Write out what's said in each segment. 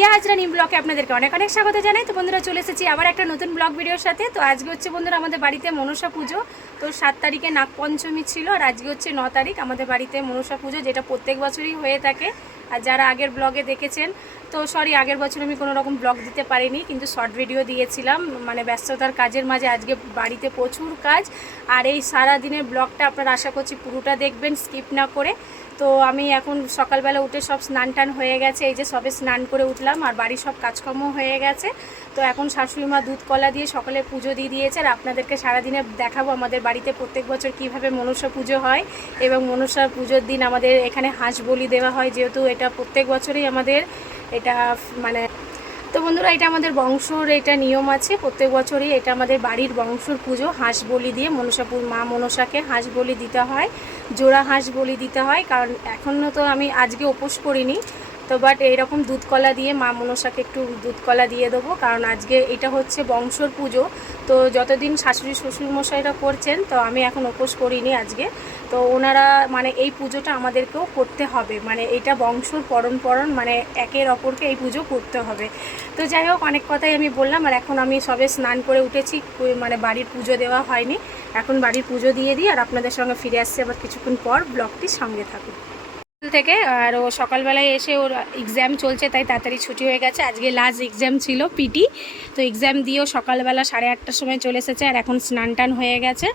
Riya Hazra new ব্লগে আপনাদেরকে অনেক অনেক স্বাগত জানাই। তো বন্ধুরা চলে এসেছি আবার একটা নতুন ব্লগ ভিডিওর সাথে। তো আজকে হচ্ছে বন্ধুরা আমাদের বাড়িতে মনসা পুজো। তো 7 তারিখে নাগপঞ্চমী ছিল আর আজকে হচ্ছে 9 তারিখ আমাদের বাড়িতে মনসা পুজো, যেটা প্রত্যেক বছরই হয়ে থাকে। আর যারা আগের ব্লগে দেখেছেন, তো সরি আগের বছর আমি কোনো রকম ব্লগ দিতে পারিনি, কিন্তু শর্ট ভিডিও দিয়েছিলাম। মানে ব্যস্ততার কাজের মাঝে আজকে বাড়িতে প্রচুর কাজ। আর এই সারা দিনের ব্লগটা আপনারা আশা করছি পুরোটা দেখবেন, স্কিপ না করে। তো আমি এখন সকালবেলা উঠে সব স্নান টান হয়ে গেছে, এই যে সবে স্নান করে উঠলাম আর বাড়ির সব কাজকর্ম হয়ে গেছে। তো এখন শাশুড়ি মা দুধ কলা দিয়ে সকালে পুজো দিয়ে দিয়েছে আর আপনাদেরকে সারাদিনে দেখাবো আমাদের বাড়িতে প্রত্যেক বছর কিভাবে মনসা পুজো হয়। এবং মনসা পুজোর দিন আমাদের এখানে হাঁস বলি দেওয়া হয়, যেহেতু এটা প্রত্যেক বছরই আমাদের এটা মানে। তো বন্ধুরা এটা আমাদের বংশর এটা নিয়ম আছে, প্রত্যেক বছরই এটা আমাদের বাড়ির বংশর পুজো। হাঁস বলি দিয়ে মা মনসাকে হাঁস বলি দিতে হয়, জোড়া হাঁস বলি দিতে হয়। কারণ এখনও তো আমি আজকে উপোস করিনি, তো বাট এইরকম দুধ কলা দিয়ে মা মনসাকে একটু দুধ কলা দিয়ে দেবো, কারণ আজকে এটা হচ্ছে বংশর পুজো। তো যতদিন শাশুড়ি শ্বশুরমশাইরা করছেন, তো আমি এখন উপোস করিনি আজকে। তো ওনারা মানে এই পুজোটা আমাদেরকেও করতে হবে, মানে এটা বংশর পরম্পরণ, মানে একের অপরকে এই পুজো করতে হবে। তো যাই হোক, অনেক কথাই আমি বললাম। আর এখন আমি সবে স্নান করে উঠেছি, মানে বাড়ির পুজো দেওয়া হয়নি, এখন বাড়ির পুজো দিয়ে দিই আর আপনাদের সঙ্গে ফিরে আসছি আবার কিছুক্ষণ পর। ব্লগটির সঙ্গে থাকুন থেকে। আর ও সকালবেলায় এসে ওর এক্সাম চলছে, তাই তাড়াতাড়ি ছুটি হয়ে গেছে। আজকে লাস্ট এক্সাম ছিল পিটি, তো এক্সাম দিয়েও সকালবেলা 8:30টার সময় চলে এসেছে আর এখন স্নান টান হয়ে গেছে।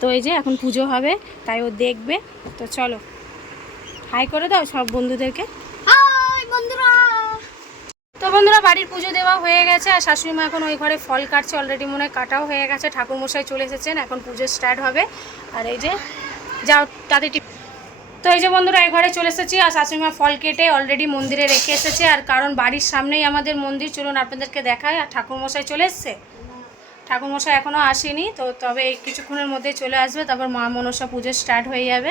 তো এই যে এখন পুজো হবে, তাই ও দেখবে। তো চলো হাই করে দাও সব বন্ধুদেরকে। তো বন্ধুরা বাড়ির পুজো দেওয়া হয়ে গেছে আর শাশুড়ি মা এখন ওই ঘরে ফল কাটছে, অলরেডি মনে হয় কাটাও হয়ে গেছে। ঠাকুরমশাই চলে এসেছেন, এখন পুজো স্টার্ট হবে। আর এই যে যাও তাদের। তো এই যে বন্ধুরা এই ঘরে চলে এসেছি আর শাশুড়িমা ফল কেটে অলরেডি মন্দিরে রেখে এসেছে। আর কারণ বাড়ির সামনেই আমাদের মন্দির, চলুন আপনাদেরকে দেখায়। আর ঠাকুরমশাই চলে এসছে, ঠাকুরমশাই এখনও আসেনি, তো তবে এই কিছুক্ষণের মধ্যে চলে আসবে, তারপর মা মনসা পুজো স্টার্ট হয়ে যাবে।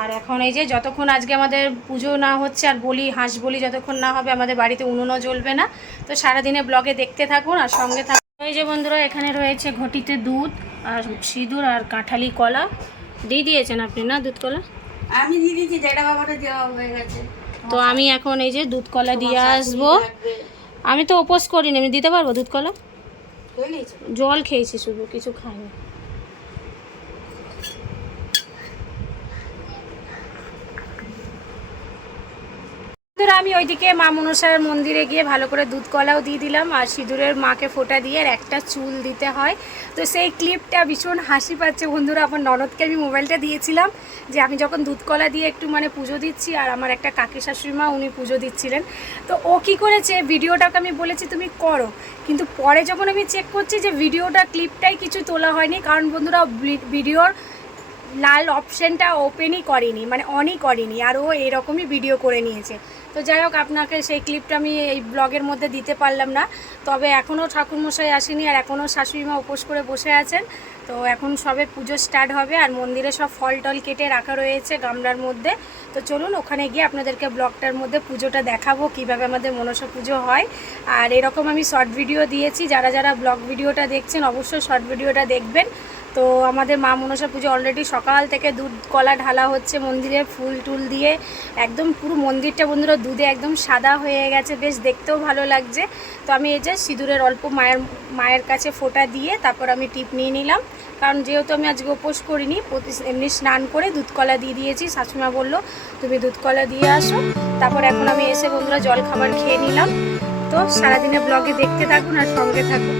আর এখন এই যে যতক্ষণ আজকে আমাদের পুজো না হচ্ছে আর বলি হাঁস বলি যতক্ষণ না হবে, আমাদের বাড়িতে উনুনও জ্বলবে না। তো সারাদিনে ব্লগে দেখতে থাকুন আর সঙ্গে থাকুন। এই যে বন্ধুরা এখানে রয়েছে ঘটিতে দুধ আর সিঁদুর আর কাঁঠালি কলা দিয়ে দিয়েছেন আপনি না? দুধ কলা আমি দিয়ে দিয়েছি, যেটা বাবাটা দেওয়া হয়ে গেছে। তো আমি এখন এই যে দুধ কলা দিয়ে আসবো। আমি তো উপোস করিনি, আমি দিতে পারবো দুধ কলা? জল খেয়েছি শুধু, কিছু খাইনি। আমি ওইদিকে মা মনসার মন্দিরে গিয়ে ভালো করে দুধ কলাও দিয়ে দিলাম আর সিঁদুরের মাকে ফোঁটা দিয়ে আর একটা চুল দিতে হয়। তো সেই ক্লিপটা ভীষণ হাসি পাচ্ছে বন্ধুরা। আমার ননদকে আমি মোবাইলটা দিয়েছিলাম যে আমি যখন দুধ কলা দিয়ে একটু মানে পুজো দিচ্ছি আর আমার একটা কাকি শাশুড়ি মা উনি পুজো দিচ্ছিলেন। তো ও কি করেছে, ভিডিওটাকে আমি বলেছি তুমি করো, কিন্তু পরে যখন আমি চেক করছি যে ভিডিওটা ক্লিপটাই কিছু তোলা হয়নি, কারণ বন্ধুরা ভিডিওর লাল অপশানটা ওপেনই করেনি, মানে অনই করেনি, আর ও এরকমই ভিডিও করে নিয়েছে। তো যাই হোক, আপনাকে সেই ক্লিপটা আমি এই ব্লগের মধ্যে দিতে পারলাম না। তবে এখনও ঠাকুরমশাই আসেনি আর এখনও শাশুড়িমা উপোস করে বসে আছেন। তো এখন সবে পুজো স্টার্ট হবে আর মন্দিরে সব ফল টল কেটে রাখা রয়েছে গামলার মধ্যে। তো চলুন ওখানে গিয়ে আপনাদেরকে ব্লগটার মধ্যে পুজোটা দেখাবো, কিভাবে আমাদের মনসা পুজো হয়। আর এরকম আমি শর্ট ভিডিও দিয়েছি, যারা যারা ব্লগ ভিডিওটা দেখছেন অবশ্যই শর্ট ভিডিওটা দেখবেন। তো আমাদের মা মনসা পুজো অলরেডি সকাল থেকে দুধ কলা ঢালা হচ্ছে মন্দিরে, ফুল টুল দিয়ে একদম পুরো মন্দিরটা বন্ধুরা দুধে একদম সাদা হয়ে গেছে, বেশ দেখতেও ভালো লাগছে। তো আমি এই যে সিঁদুরের অল্প মায়ের কাছে ফোঁটা দিয়ে তারপর আমি টিপ নিয়ে নিলাম, কারণ যেহেতু আমি আজকে উপোস করিনি, এমনি স্নান করে দুধ কলা দিয়ে দিয়েছি। শাশুড়িমা বললো তুমি দুধ কলা দিয়ে আসো। তারপর এখন আমি এসে বন্ধুরা জল খাবার খেয়ে নিলাম। তো সারাদিনে ব্লগে দেখতে থাকুন আর সঙ্গে থাকুন।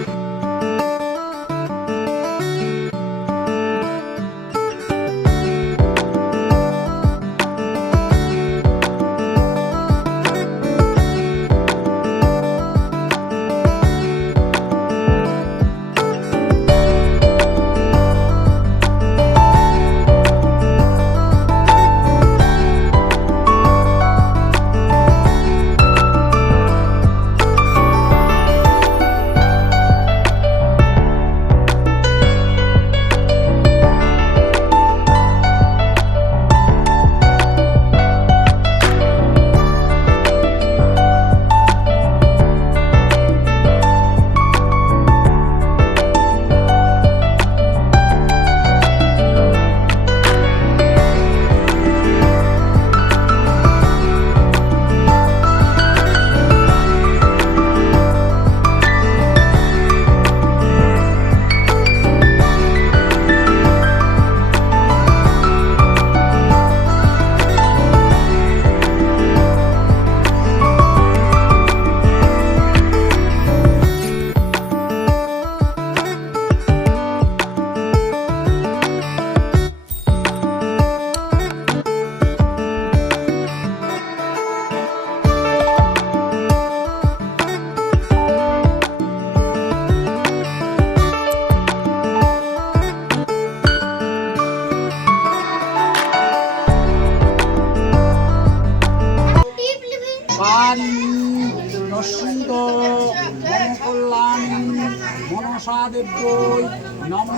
নমো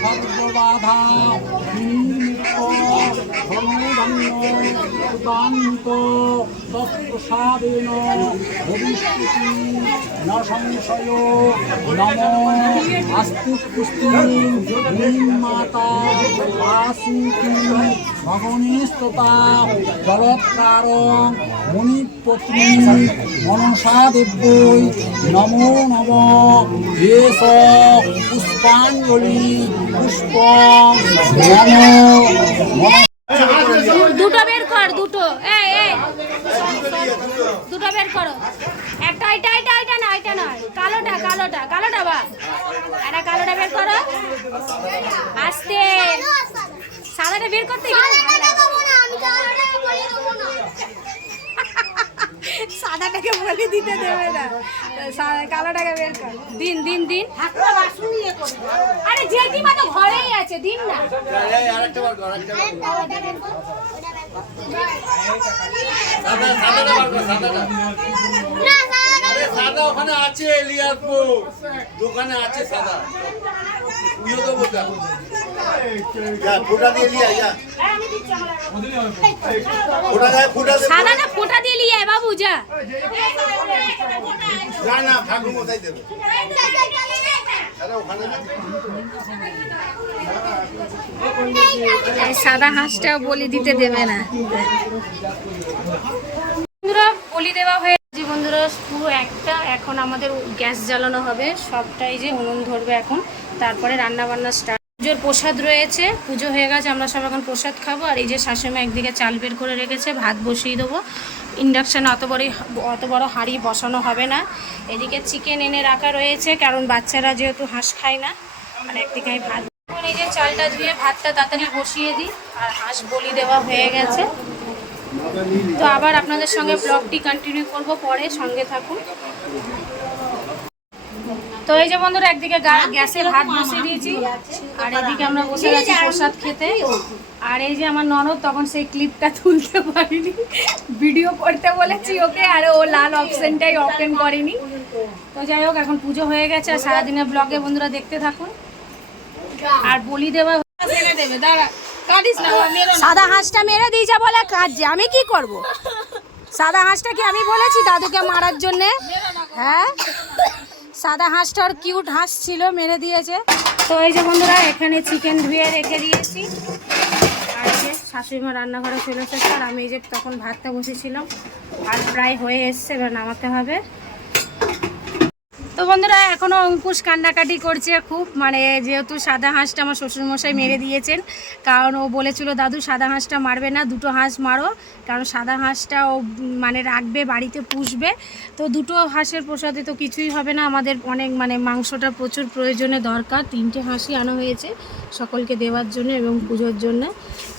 সর্ববাধা ধনুধান্য তৎপ্রসাদেন ভবিষ্যতি ন সংশয় নমো আস্তু পুষ্টি মাতা আসুতি ভগনেস্ততা জলৎকারং মুনিপত্নী মনসা দেব্যৈ নমো নম এষ পুষ্পাঞ্জলি পুষ্পং নমো দুটো বের কর, দুটো দুটো বের করো। একটা এটা নয়, কালোটা বা এটা কালোটা বের করো। আস্তে সাদাটা বের করতে সাদাটাকে বলে দিতে দেবে না, কালোটাকে বের কর। দিন আরে জেঠিমা তো ঘরেই আছে, দিন না। সাদা ওখানে আছে, এলিয়াসপুর দোকানে আছে সাদা। সাদাটা ফোঁটা দিয়ে লিয়ে বাবু যা। না ঠাকুর মশাই দেবে। সাদা হাঁসটা বলি দিতে দেবে না। বন্ধুরা বলি দেওয়া হয়ে গেছে বন্ধুরা, পুরো একটা। এখন আমাদের গ্যাস জ্বালানো হবে, সবটাই যে উনুন ধরবে এখন, তারপরে রান্না বান্না স্টার্ট। পুজোর প্রসাদ রয়েছে, পুজো হয়ে গেছে, আমরা সব এখন প্রসাদ খাবো। আর এই যে শাশুড়ি একদিকে চাল বের করে রেখেছে, ভাত বসিয়ে দেবো। ইন্ডাকশানে অত বড় হাঁড়ি বসানো হবে না। এদিকে চিকেন এনে রাখা রয়েছে, কারণ বাচ্চারা যেহেতু হাঁস খায় না। আর একদিকে আমি ভাত, এই যে চালটা ধুয়ে ভাতটা তাড়াতাড়ি বসিয়ে দিই। আর হাঁস বলি দেওয়া হয়ে গেছে। তো আবার আপনাদের সঙ্গে ব্লগটি কন্টিনিউ করব, পরে সঙ্গে থাকুন। তো এই যে বন্ধুরা একদিকে গ্যাসে ভাত বসিয়ে দিয়েছি, আর এদিকে আমরা বসে গেছি প্রসাদ খেতে। আর এই যে আমার ননদ, তখন সেই ক্লিপটা তুলতে পারিনি, ভিডিও করতে বলেছি ওকে, আর ও লাল অপশনটাই ওপেন করেনি। তো যাই হোক, এখন পুজো হয়ে গেছে। আর সারাদিনের ব্লগে বন্ধুরা দেখতে থাকুন। আর বলি দেওয়া দেবে, দাঁড়া সাদা হাঁসটা মেরে দিয়ে যা বলে কাজে, আমি কি করব? সাদা হাঁসটা কি আমি বলেছি দাদুকে মারার জন্যে? হ্যাঁ, সাদা হাঁসটার কিউট হাঁস ছিল, মেরে দিয়েছে। তো এই যে বন্ধুরা এখানে চিকেন ধুয়ে রেখে দিয়েছি। আর এই যে শাশুড়িমা রান্নাঘরে চলে এসেছে, আর আমি এই যে তখন ভাতটা বসেছিলাম, আর প্রায় হয়ে এসছে, এবার নামাতে হবে। তো বন্ধুরা এখনও অঙ্কুশ কান্নাকাটি করছে খুব, মানে যেহেতু সাদা হাঁসটা আমার শ্বশুরমশাই মেরে দিয়েছেন, কারণ ও বলেছিল দাদু সাদা হাঁসটা মারবে না, দুটো হাঁস মারো, কারণ সাদা হাঁসটা ও মানে রাখবে, বাড়িতে পুষবে। তো দুটো হাঁসের প্রসাদে তো কিছুই হবে না, আমাদের অনেক মানে মাংসটা প্রচুর প্রয়োজনে দরকার। 3টে হাঁসই আনা হয়েছে সকলকে দেওয়ার জন্য এবং পুজোর জন্য।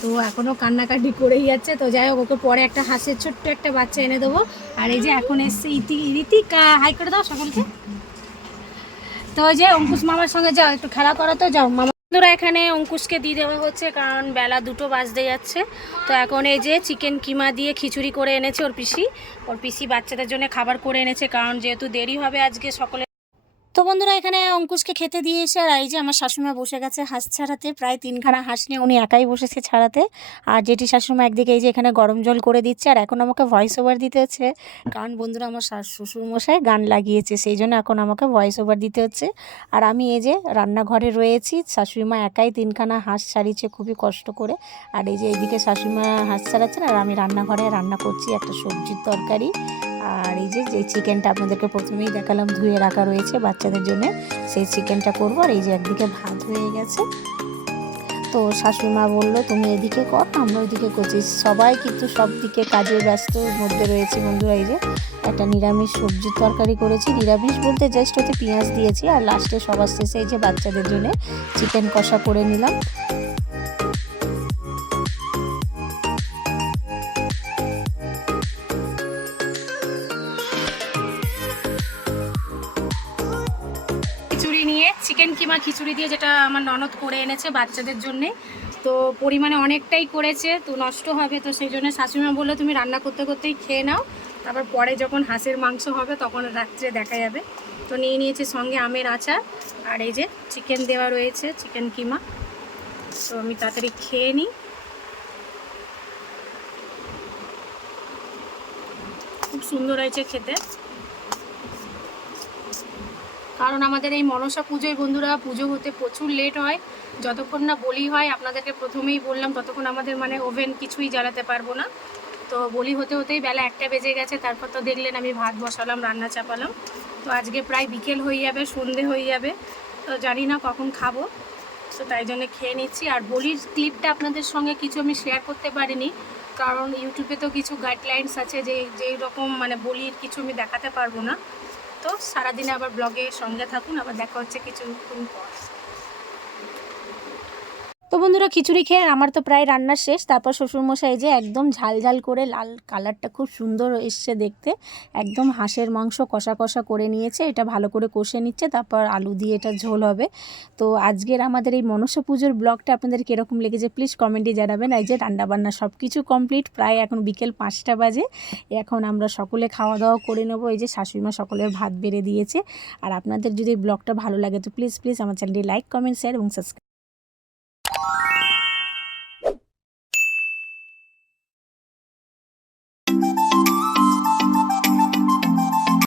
তো এখনও কান্নাকাটি করেই যাচ্ছে। তো যাই হোক, ওকে পরে একটা হাঁসের ছোট্ট একটা বাচ্চা এনে দেবো। আর এই যে এখন এসছে ঋতিকা, হাই করে দাও সকলকে। তো ওই যে অঙ্কুশ মামার সঙ্গে যাও, একটু খেলা করো, তো যাও মামা। বন্ধুরা এখানে অঙ্কুশকে দিয়ে দেওয়া হচ্ছে, কারণ বেলা 2টো বাজতে যাচ্ছে। তো এখন এই যে চিকেন কিমা দিয়ে খিচুড়ি করে এনেছে ওর পিসি বাচ্চাদের জন্য খাবার করে এনেছে, কারণ যেহেতু দেরি হবে আজকে সকলে। তো বন্ধুরা এখানে অঙ্কুশকে খেতে দিয়ে এসে, আর এই যে আমার শাশুড়িমা বসে গেছে হাঁস ছাড়াতে, প্রায় 3খানা হাঁস নিয়ে উনি একাই বসেছে ছাড়াতে। আর যেটি শাশুড়িমা একদিকে এই যে এখানে গরম জল করে দিচ্ছে, আর এখন আমাকে ভয়েস ওভার দিতে হচ্ছে, কারণ বন্ধুরা আমার শ্বশুরমশাই গান লাগিয়েছে, সেই জন্য এখন আমাকে ভয়েস ওভার দিতে হচ্ছে। আর আমি এই যে রান্নাঘরে রয়েছি, শাশুড়িমা একাই 3খানা হাঁস ছাড়িয়েছে খুবই কষ্ট করে। আর এই যে এইদিকে শাশুড়িমা হাঁস ছাড়াচ্ছেন, আর আমি রান্নাঘরে রান্না করছি একটা সবজির তরকারি। আর এই যে চিকেনটা আপনাদেরকে প্রথমেই দেখালাম ধুয়ে রাখা রয়েছে বাচ্চাদের জন্য, সেই চিকেনটা করবো। আর এই যে একদিকে ভাত হয়ে গেছে। তো শাশুড়িমা বললো তুমি এদিকে কর, আমরা ওইদিকে করছি, সবাই কিন্তু সব দিকে কাজে ব্যস্তর মধ্যে রয়েছে। বন্ধুরা এই যে একটা নিরামিষ সবজির তরকারি করেছি, নিরামিষ বলতে জাস্ট ওতে পেঁয়াজ দিয়েছি। আর লাস্টে সবার শেষে এই যে বাচ্চাদের জন্য চিকেন কষা করে নিলাম। চিকেন কিমা খিচুড়ি দিয়ে, যেটা আমার ননদ করে এনেছে বাচ্চাদের জন্যে। তো পরিমাণে অনেকটাই করেছে, তো নষ্ট হবে, তো সেই জন্য শাশুড়িমা বললো তুমি রান্না করতে করতেই খেয়ে নাও, তারপর পরে যখন হাঁসের মাংস হবে তখন রাত্রে দেখা যাবে। তো নিয়ে নিয়েছি সঙ্গে আমের আচার, আর এই যে চিকেন দেওয়া রয়েছে, চিকেন কিমা। তো আমি তাড়াতাড়ি খেয়ে নিই। খুব সুন্দর হয়েছে খেতে, কারণ আমাদের এই মনসা পুজোয় বন্ধুরা পুজো হতে প্রচুর লেট হয়। যতক্ষণ না বলি হয়, আপনাদেরকে প্রথমেই বললাম, ততক্ষণ আমাদের মানে ওভেন কিছুই জ্বালাতে পারবো না। তো বলি হতে হতেই বেলা 1টা বেজে গেছে। তারপর তো দেখলেন আমি ভাত বসালাম, রান্না চাপালাম। তো আজকে প্রায় বিকেল হয়ে যাবে, সন্ধে হয়ে যাবে। তো জানি না কখন খাবো, তো তাই জন্য খেয়ে নিচ্ছি। আর বলির ক্লিপটা আপনাদের সঙ্গে কিছু আমি শেয়ার করতে পারিনি, কারণ ইউটিউবে তো কিছু গাইডলাইন্স আছে যে যেই রকম মানে বলির কিছু আমি দেখাতে পারবো না। তো সারাদিনে আবার ব্লগে সঙ্গে থাকুন, আবার দেখা হচ্ছে কিছুক্ষণ পর। তো বন্ধুরা খিচুড়ি খেয়ে আমার তো প্রায় রান্না শেষ। তারপর শ্বশুরমশাই যে একদম ঝাল ঝাল করে, লাল কালারটা খুব সুন্দর এসছে দেখতে, একদম হাঁসের মাংস কষা কষা করে নিয়েছে। এটা ভালো করে কষে নিচ্ছে, তারপর আলু দিয়ে এটা ঝোল হবে। তো আজকের আমাদের এই মনসা পুজোর ব্লগটা আপনাদের কীরকম লেগেছে প্লিজ কমেন্টে জানাবেন। এই যে রান্নাবান্না সব কিছু কমপ্লিট, প্রায় এখন বিকেল 5টা বাজে। এখন আমরা সকলে খাওয়া দাওয়া করে নেবো। এই যে শাশুড়িমা সকলের ভাত বেড়ে দিয়েছে। আর আপনাদের যদি ব্লগটা ভালো লাগে তো প্লিজ আমার চ্যানেলটি লাইক, কমেন্ট, শেয়ার এবং সাবস্ক্রাইব।